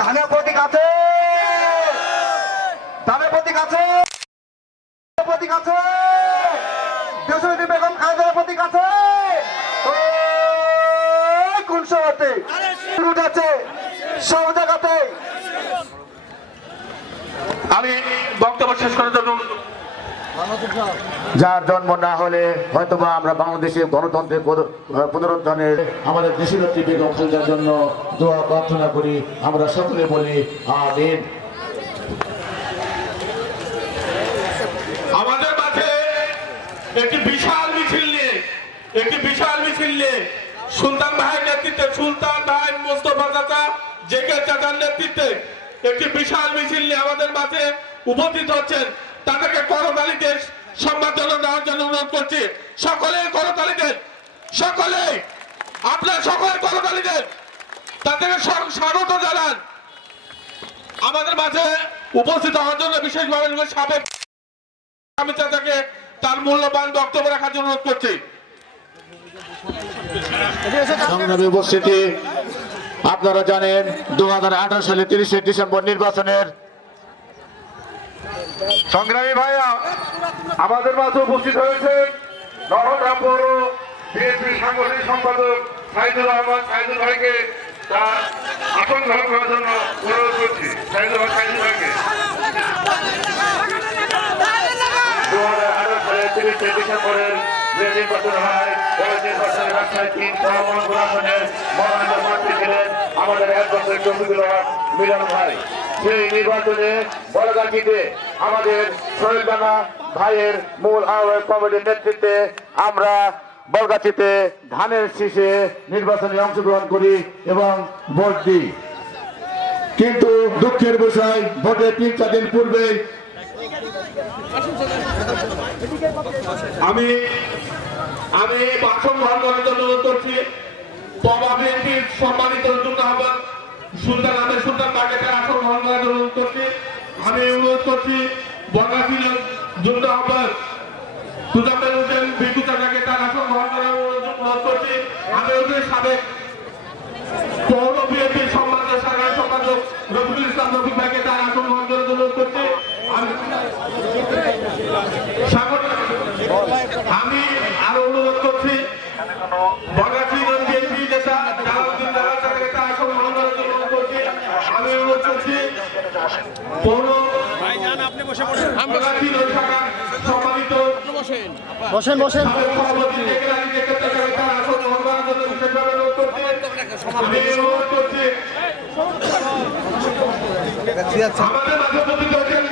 ধানের প্রতীক আছে, ধানের প্রতীক আছে, প্রতীক আছে, দেশনীতি বেগম খালেদার প্রতীক আছে। কোন সভাতে উঠেছে সব জায়গাতে। আমি বক্তব্য শেষ করে দেব। যার জন্ম না হলে হয়তোবা আমরা বাংলাদেশের গণতন্ত্রের পুনরুদ্ধারের আমাদের দেশনেত্রী বেগম খালেদার জন্য দোয়া প্রার্থনা করি। আমরা সকলে বলি আমিন। আমাদের মাঝে একটি বিশাল মিছিল নিয়ে সুলতান ভাইয়ের নেতৃত্বে, সুলতান ভাই মোস্তফা চাচা জেকে চাচার নেতৃত্বে একটি বিশাল মিছিল নিয়ে আমাদের মাঝে উপস্থিত হচ্ছেন। তাদেরকে করতালিতে সম্মানজনক দেওয়ার জন্য অনুরোধ করছি। সকলে করতালি দেন, সকলে আপনার সকলে করতালি দেন, তাদেরকে স্বাগত জানান। আমাদের মাঝে উপস্থিত হওয়ার জন্য বিশেষভাবে সাবেক আমি চাচাকে তার মূল্যবান বক্তব্য রাখার জন্য অনুরোধ করছি। সংগ্রামী উপস্থিতি, আপনারা জানেন 2018 সালে 30শে ডিসেম্বর নির্বাচনের সংগ্রামী ভাইয়া আমাদের মাঝে উপস্থিত হয়েছেন নরহট্টা পৌর বিএনপির সাংগঠনিক সম্পাদক সাইদুর রহমান সাইদুর ভাইকে তার আসন গ্রহণ করার জন্য অনুরোধ করছি। সাইদুর ভাইকে 2018 সালে 30শে ডিসেম্বরের যে নির্বাচন হয় ওই নির্বাচনের রাজশাহী 3 মহানগর আসনের মনোনীত প্রার্থী ছিলেন আমাদের অ্যাডভোকেট শফিকুল হক মিলন ভাই। সেই নির্বাচনে বড়গাছিতে আমাদের সোহেলদানা ভাইয়ের মূল আহ্বায়ক কমিটির নেতৃত্বে আমরা বড়গাছিতে ধানের শীষে নির্বাচনে অংশগ্রহণ করি এবং ভোট দিই। কিন্তু দুঃখের বিষয় ভোটের 3-4 দিন পূর্বে আমি আসন গ্রহণ করার জন্য অনুরোধ করছি। বিএনপির সম্মানিত সুলতান আহমেদ সুলতান ভাইকে তার আসন গ্রহণ করার জন্য অনুরোধ করছি। আমি অনুরোধ করছি বরগাছির যুগ্ম আহ্বায়ক সুজাবের হোসেন বিদ্যুৎ চাচাকে তার আসন গ্রহণ করার অনুরোধ করছি। আমি সাবেক পৌর বিএনপির সম্মানিত সাধারণ সম্পাদক রফিকুল ইসলাম রফিক ভাইকে তার আসন গ্রহণ করার জন্য অনুরোধ করছি। আমি আরো অনুরোধ করছি বরগাছি বিএনপি নেতা জালালউদ্দিন তাকে তার আসন গ্রহণ করার জন্য অনুরোধ করছি। আমি অনুরোধ করছি পৌর বরগাছি শাখার সম্মানিত বসেন বসেন সভাপতি তার আসন গ্রহণ করার জন্য বিশেষভাবে অনুরোধ করছি। আমি অনুরোধ করছি আমাদের মাঝে উপস্থিত হয়েছেন